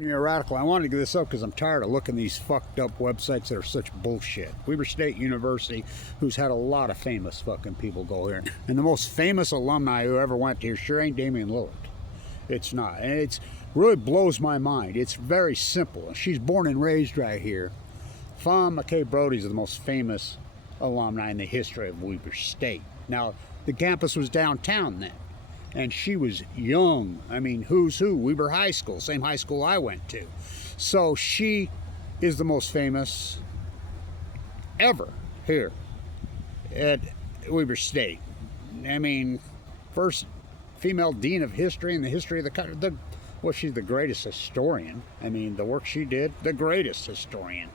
You're a radical. I wanted to get this up because I'm tired of looking at these fucked up websites that are such bullshit. Weber State University, who's had a lot of famous fucking people go here. And the most famous alumni who ever went here sure ain't Damian Lillard. It's not. And it really blows my mind. It's very simple. She's born and raised right here. Fawn McKay Brody's the most famous alumni in the history of Weber State. Now, the campus was downtown then. And she was young. I mean, who's who? Weber High School, same high school I went to. So she is the most famous ever here at Weber State. I mean, first female dean of history in the history of the country. Well, she's the greatest historian. I mean, the work she did, the greatest historian,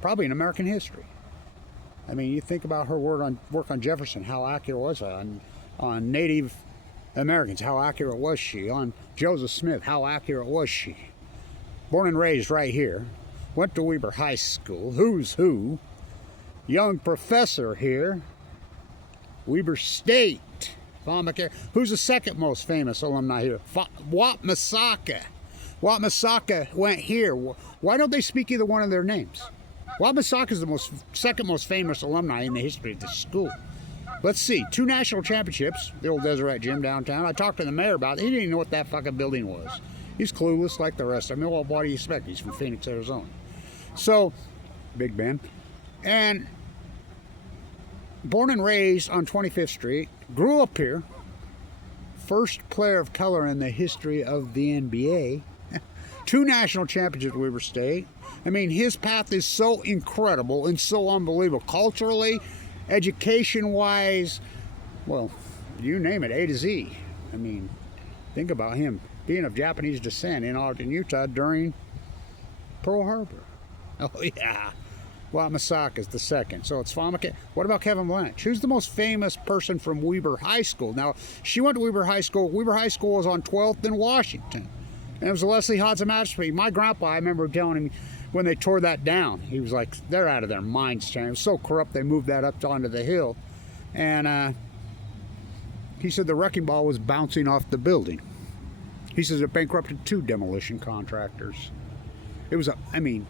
probably in American history. I mean, you think about her work on Jefferson, how accurate was it? On Native Americans, how accurate was she? On Joseph Smith, how accurate was she? Born and raised right here. Went to Weber High School. Who's who? Young professor here. Weber State. Fawn McKay. Who's the second most famous alumni here? Wat Massaca. Wat Massaca went here. Why don't they speak either one of their names? Wat Massaca is the second most famous alumni in the history of the school. Let's see, 2 national championships, the old Deseret Gym downtown. I talked to the mayor about it. He didn't even know what that fucking building was. He's clueless like the rest of them. Well, what do you expect? He's from Phoenix, Arizona. So, Big Ben. And born and raised on 25th Street, grew up here. First player of color in the history of the NBA. 2 national championships at Weber State. I mean, his path is so incredible and so unbelievable. Culturally, education-wise, well, you name it, A to Z. I mean, think about him being of Japanese descent in Ogden, Utah during Pearl Harbor. Oh, yeah. Wat Massaca is the second. So it's Fawn McKay. What about Kevin Blanch? Who's the most famous person from Weber High School? Now, she went to Weber High School. Weber High School was on 12th in Washington. And it was Leslie Hodson Masterpiece. My grandpa, I remember telling him, when they tore that down, he was like, they're out of their minds. It was so corrupt they moved that up onto the hill. And he said the wrecking ball was bouncing off the building. He says it bankrupted 2 demolition contractors. It was I mean,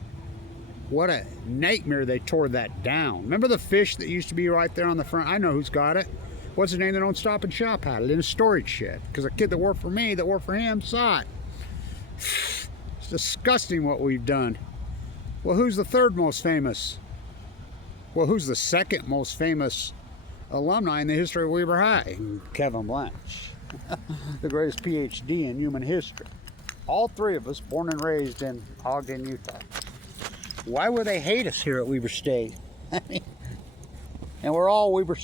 what a nightmare they tore that down. Remember the fish that used to be right there on the front? I know who's got it. What's his name that owned Stop and Shop had it in a storage shed. Because a kid that worked for me, that worked for him, saw it. It's disgusting what we've done. Well, who's the third most famous? Well, who's the second most famous alumni in the history of Weber High? Kevin Blanch, the greatest PhD in human history. All 3 of us born and raised in Ogden, Utah. Why would they hate us here at Weber State? And we're all Weber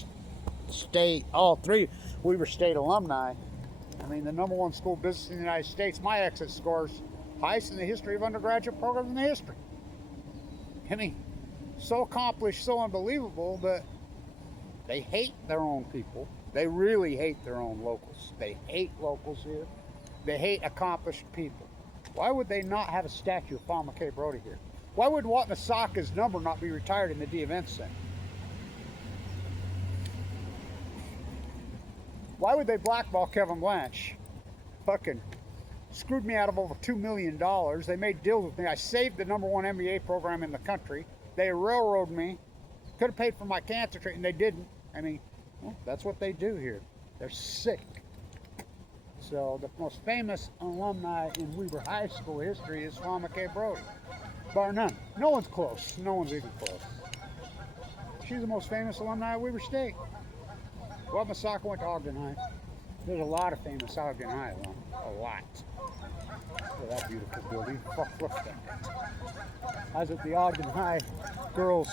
State, all 3 Weber State alumni. I mean, the #1 school business in the United States. My exit scores highest in the history of undergraduate programs in the history. I mean, so accomplished, so unbelievable, but they hate their own people. They really hate their own locals. They hate locals here. They hate accomplished people. Why would they not have a statue of Fawn McKay Brody here? Why would Wat Massaca's number not be retired in the D Event Center? Why would they blackball Kevin Blanch? Fucking screwed me out of over $2 million. They made deals with me. I saved the #1 MBA program in the country. They railroaded me. Could have paid for my cancer treatment. They didn't. I mean, well, that's what they do here. They're sick. So the most famous alumni in Weber High School history is Fawn McKay Brody. Bar none. No one's close. No one's even close. She's the most famous alumni of Weber State. Wat Massaca went to Ogden High. There's a lot of famous Ogden High alum. A lot. Look at that beautiful building. Look at that. I was at the Ogden High girls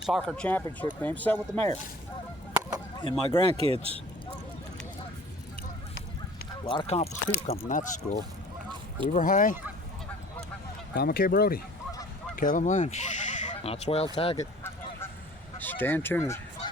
soccer championship game, sat with the mayor and my grandkids. A lot of accomplished people come from that school. Weber High, Fawn McKay Brody, Kevin Blanch. That's why I'll tag it. Stand tuned.